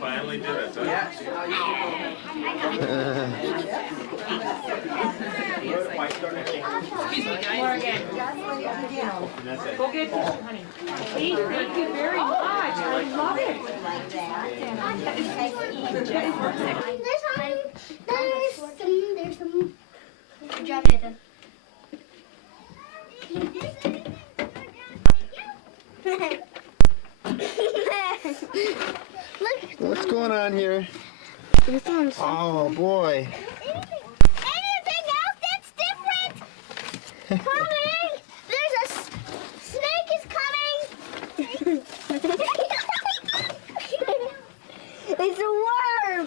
Finally did it. More again. Go get this, honey. See, thank you very much. I love it. There's some. Good job, Nathan. What's going on here? Oh boy. Anything else that's different? Coming! There's a snake is coming! It's a worm!